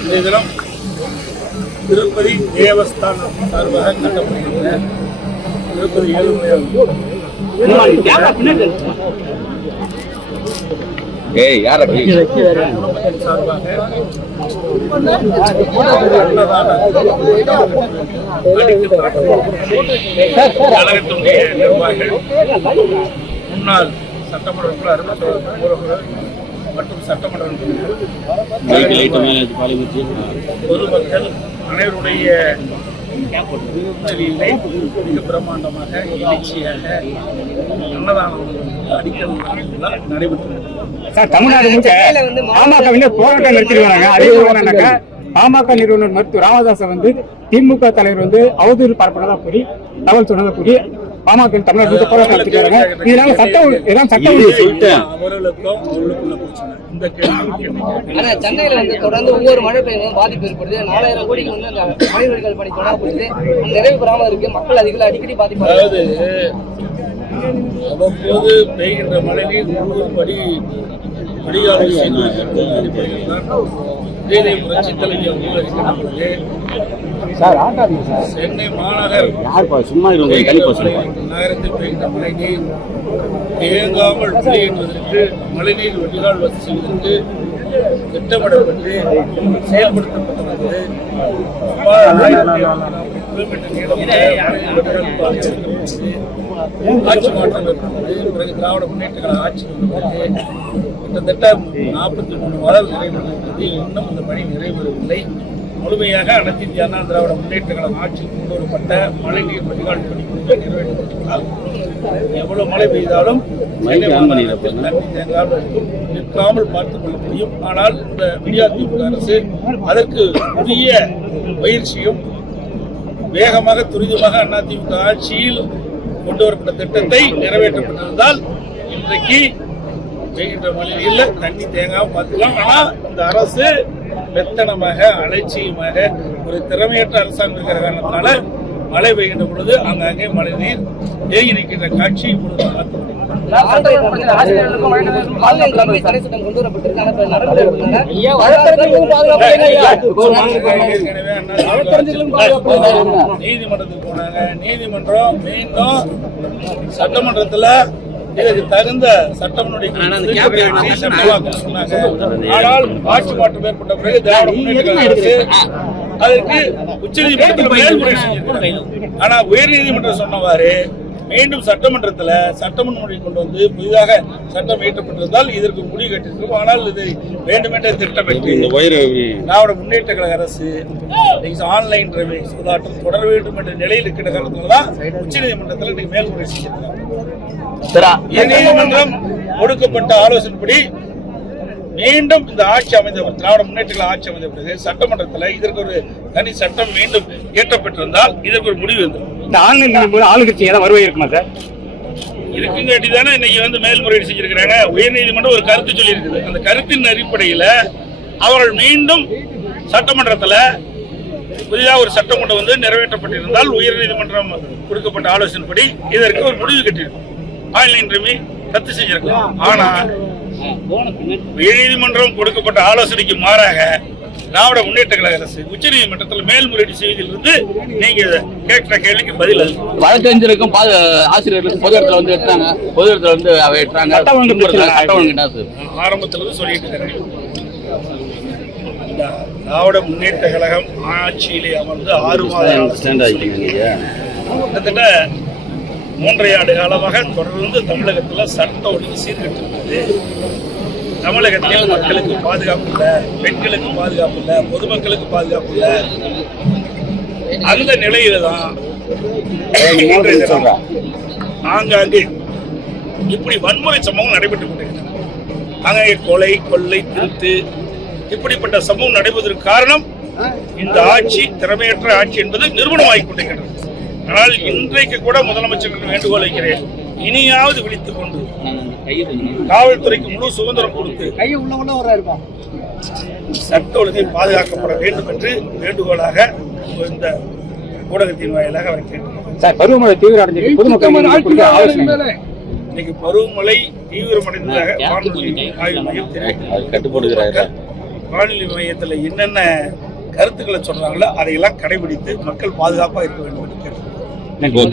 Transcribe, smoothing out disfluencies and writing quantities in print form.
இன்றைய தினம் திருப்பதி தேவஸ்தானம் சார்பாக கட்டப்படுகின்ற திருப்பதி ஏழுமலையான் சார்பாக கழகத்தினுடைய நிர்வாகிகள், முன்னாள் சட்டமன்ற உறுப்பினர் மற்றும் சட்டமன்ற பொதுமக்கள் அனைவருடைய மிக பிரமாண்டமாக எழுச்சியாக அன்னதானம் அடிக்கல் நடைபெற்றது. தமிழ்நாடு பாமக போராட்டம் நடத்திருக்காங்க. அதே பாமக நிறுவனர் மருத்துவர் ராமதாஸ் திமுக தலைவர் அவதூறு பரப்புறதா கூறி தகவல் சொன்னதை கூறி பாமக தமிழ்நாடு போராட்டம் நடத்திருக்காங்க. இதனால சென்னையில தொடர்ந்து ஒவ்வொரு மழை பெய்யும் பாதிப்பு ஏற்படுது. 4000 கோடிக்கு மழைவடிகள் பணி தொடரப்படுது. நிறைவு பெறாமல் இருக்கு. மக்கள் அதிக அடிக்கடி பாதிப்பு. அதாவது அவ்வப்போது பெய்கின்ற மழைநீர் படி வடிகால் இதே புரட்சி தலைவர் சென்னை மாநகர் நகரத்தில் பெய்கின்ற மழைநீர் தேங்காமல் வெளியேற்றுவதற்கு மழைநீர் வடிகால் வசதி செய்வதற்கு திட்டமிடப்பட்டு செயல்படுத்தப்பட்டுள்ளது. ஆட்சி மாற்றம் ஏற்பட்டது. பிறகு திராவிட முன்னேற்ற கழக ஆட்சி கிட்டத்தட்ட 43 மாதங்கள் நிறைவேறிவிட்டது. இன்னும் இந்த பணி நிறைவேறவில்லை. முழுமையாக அனைத்து இந்திய அண்ணா திராவிட முன்னேற்ற கழகம் ஆட்சியில் கொண்டு வரப்பட்ட மழைநீர் வடிகால் பணி நிறைவேற்றப்பட்டால் எவ்வளவு மழை பெய்தாலும் நிற்காமல் பார்த்துக் கொள்ள முடியும். ஆனால் இந்த அதிமுக அரசு அதற்கு உரிய பயிற்சியும் வேகமாக துரிதமாக அதிமுக ஆட்சியில் கொண்டு வரப்பட்ட திட்டத்தை நிறைவேற்றப்பட்டிருந்தால் இன்றைக்கு பெய்கின்ற மழையில் தண்ணி தேங்காம பார்த்துக்கலாம். ஆனால் இந்த அரசு மெத்தனமாக அலட்சியமாக ஒரு திறமையற்ற அரசாங்கம் இருக்கிற காரணத்தினால மழை பெய்கின்ற பொழுது அங்கங்கே மழை நீர் தேங்கி நிற்கின்ற காட்சி இப்பொழுது பார்த்து நீதிமன்றத்துக்கு போனாங்க. நீதிமன்றம் மீண்டும் சட்டமன்றத்துல இதற்கு தகுந்த சட்டமனுடைய சொன்னாங்க. ஆனால் ஆட்சி மாற்றம் ஏற்பட்ட பிறகு திராவிட முன்னேற்ற அரசு அதற்கு உச்சநீதிமன்றத்தில் மேல்முறை செஞ்சிருக்கிறாங்க. ஆனா உயர்நீதிமன்றம் சொன்னவாறு மீண்டும் சட்டமன்றத்தில் சட்டமன்ற கொண்டு வந்து புதிதாக சட்டம் இயற்றப்பட்டிருந்தால் இதற்கு முடிவு கட்டிருக்கும். ஆனால் இது வேண்டுமென்றே திட்டமிட்டு திராவிட முன்னேற்ற கழக அரசு ஆன்லைன் சூதாட்டம் தொடர வேண்டும் என்ற நிலையில் இருக்கிற காரணத்தில்தான் உச்சநீதிமன்றத்தில் இன்னைக்கு மேல்முறை செஞ்சிருக்காங்க. நீதிமன்றம் கொடுக்கப்பட்ட ஆலோசனைப்படி மீண்டும் இந்த ஆட்சி அமைந்த திராவிட முன்னேற்ற ஆட்சி அமைந்த பிறகு சட்டமன்றத்தில் இதற்கு ஒரு தனி சட்டம் மீண்டும் இயற்றப்பட்டிருந்தால் இதற்கு ஒரு முடிவு ஆளுங்கட்சி ஏதாவது வருவாய் இருக்குமா சார்? இருக்குங்காட்டிதானே இன்னைக்கு மேல்முறையீடு செஞ்சிருக்கிறாங்க. உயர்நீதிமன்றம் ஒரு கருத்து சொல்லி இருக்குது. அந்த கருத்தின் அடிப்படையில் அவர்கள் மீண்டும் சட்டமன்றத்தில் புதிதாக ஒரு சட்டம் கொண்டு நிறைவேற்றப்பட்டிருந்தால் உயர்நீதிமன்றம் கொடுக்கப்பட்ட ஆலோசனைப்படி இதற்கு ஒரு முடிவு கட்டியிருக்கும். ஆன்லைன் ரத்து செஞ்சிருக்கோம். ஆனா உயர்நீதிமன்றம் கொடுக்கப்பட்ட ஆலோசனைக்கு மாறாக திராவிட முன்னேற்ற கழக அரசு உச்சநீதிமன்றத்தில் மேல்முறையீடு செய்வதிலிருந்து நீங்க கேட்கிற கேள்விக்கு பதில் வழக்கறிஞருக்கும் ஆசிரியர்களுக்கும் பொது இடத்துல எடுத்தாங்க. பொது இடத்துல ஆரம்பத்தில் சொல்லிட்டு இருக்கிறேன். திராவிட முன்னேற்ற கழகம் ஆட்சியிலே அமர்ந்து 6 மாத கிட்டத்தட்ட 3.5 ஆண்டு காலமாக தொடர்ந்து தமிழகத்தில் சட்ட ஒழுங்கு சீர்கட்டிருக்கிறது. தமிழகத்தில் மக்களுக்கு பாதுகாப்பு இல்லை, பெண்களுக்கு பாதுகாப்பு இல்லை, பொதுமக்களுக்கு பாதுகாப்பு இல்லை. அந்த நிலையில தான் ஆங்காங்கே இப்படி வன்முறை சம்பவம் நடைபெற்றுக் கொண்டிருக்கிறது. அங்கே கொலை, கொள்ளை, திருட்டு இப்படிப்பட்ட சம்பவம் நடைபெறுவதற்கு காரணம் இந்த ஆட்சி திறமையற்ற ஆட்சி என்பது நிரூபணமாகிக் கொண்டிருக்கிறது. ஆனால் இன்றைக்கு கூட முதலமைச்சருக்கு வேண்டுகோள் வைக்கிறேன். இனியாவது விழித்துக் கொண்டு காவல்துறைக்கு முழு சுதந்திரம் கொடுத்து சட்ட ஒழுங்கை பாதுகாக்கப்பட வேண்டும் என்று வேண்டுகோளாக இந்த ஊடகத்தின் வாயிலாக அவர் கேட்டுள்ளார். பருவமழை தீவிரமடைந்து இன்னைக்கு பருவமழை தீவிரமடைந்ததாக வானிலை ஆய்வு மையம் தெரிவிக்கிறது. வானொலி மையத்தில் என்னென்ன கருத்துக்களை சொல்றாங்களோ அதையெல்லாம் கடைபிடித்து மக்கள் பாதுகாப்பாக இருக்க வேண்டும் என்று கேட்டுக்கொள்கிறேன்.